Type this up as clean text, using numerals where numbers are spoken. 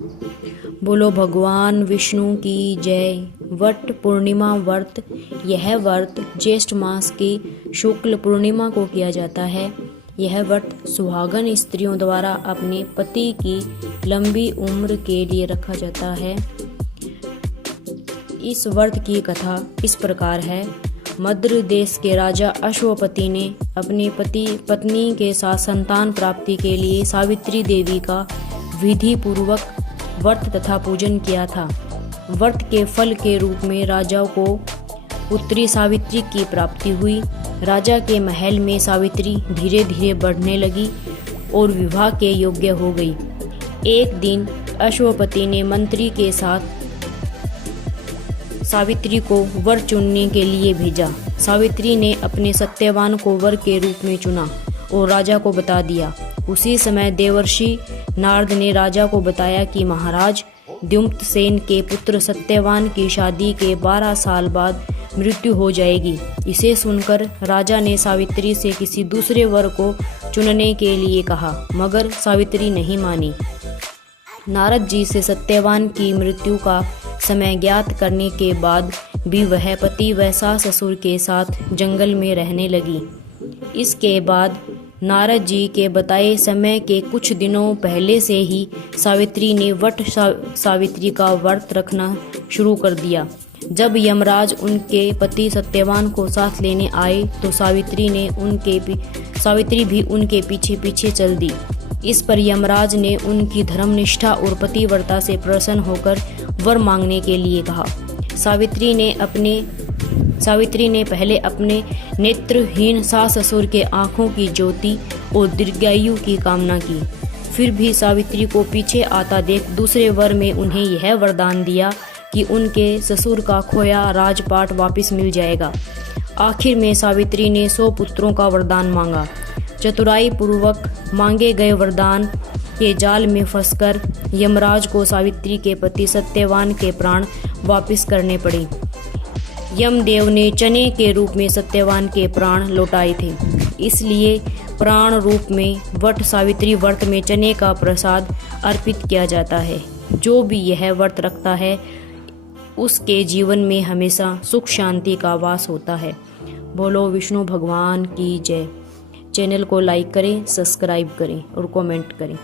बोलो भगवान विष्णु की जय। वट पूर्णिमा व्रत। यह व्रत ज्येष्ठ मास की शुक्ल पूर्णिमा को किया जाता है। यह व्रत सुहागन स्त्रियों द्वारा अपने पति की लंबी उम्र के लिए रखा जाता है। इस व्रत की कथा इस प्रकार है। मद्र देश के राजा अश्वपति ने अपने पत्नी के साथ संतान प्राप्ति के लिए सावित्री देवी का विधि पूर्वक व्रत तथा पूजन किया था। व्रत के फल के रूप में राजा को पुत्री सावित्री की प्राप्ति हुई। राजा के महल में सावित्री धीरे धीरे बढ़ने लगी और विवाह के योग्य हो गई। एक दिन अश्वपति ने मंत्री के साथ सावित्री को वर चुनने के लिए भेजा। सावित्री ने अपने सत्यवान को वर के रूप में चुना और राजा को बता दिया। उसी समय देवर्षि नारद ने राजा को बताया कि महाराज द्युम्नसेन के पुत्र सत्यवान की शादी के 12 साल बाद मृत्यु हो जाएगी। इसे सुनकर राजा ने सावित्री से किसी दूसरे वर को चुनने के लिए कहा, मगर सावित्री नहीं मानी। नारद जी से सत्यवान की मृत्यु का समय ज्ञात करने के बाद भी वह पति व सास ससुर के साथ जंगल में रहने लगी। इसके बाद नारद जी के बताए समय के कुछ दिनों पहले से ही सावित्री ने वट सावित्री का व्रत रखना शुरू कर दिया। जब यमराज उनके पति सत्यवान को साथ लेने आए तो सावित्री भी उनके पीछे पीछे चल दी। इस पर यमराज ने उनकी धर्मनिष्ठा और पतिव्रता से प्रसन्न होकर वर मांगने के लिए कहा। सावित्री ने पहले अपने नेत्रहीन सास ससुर के आंखों की ज्योति और दीर्घायु की कामना की। फिर भी सावित्री को पीछे आता देख दूसरे वर में उन्हें यह वरदान दिया कि उनके ससुर का खोया राजपाट वापस मिल जाएगा। आखिर में सावित्री ने 100 पुत्रों का वरदान मांगा। चतुराई पूर्वक मांगे गए वरदान के जाल में फंसकर यमराज को सावित्री के पति सत्यवान के प्राण वापस करने पड़े। यमदेव ने चने के रूप में सत्यवान के प्राण लौटाए थे। इसलिए प्राण रूप में वट सावित्री व्रत में चने का प्रसाद अर्पित किया जाता है। जो भी यह व्रत रखता है उसके जीवन में हमेशा सुख शांति का वास होता है। बोलो विष्णु भगवान की जय। चैनल को लाइक करें, सब्सक्राइब करें और कमेंट करें।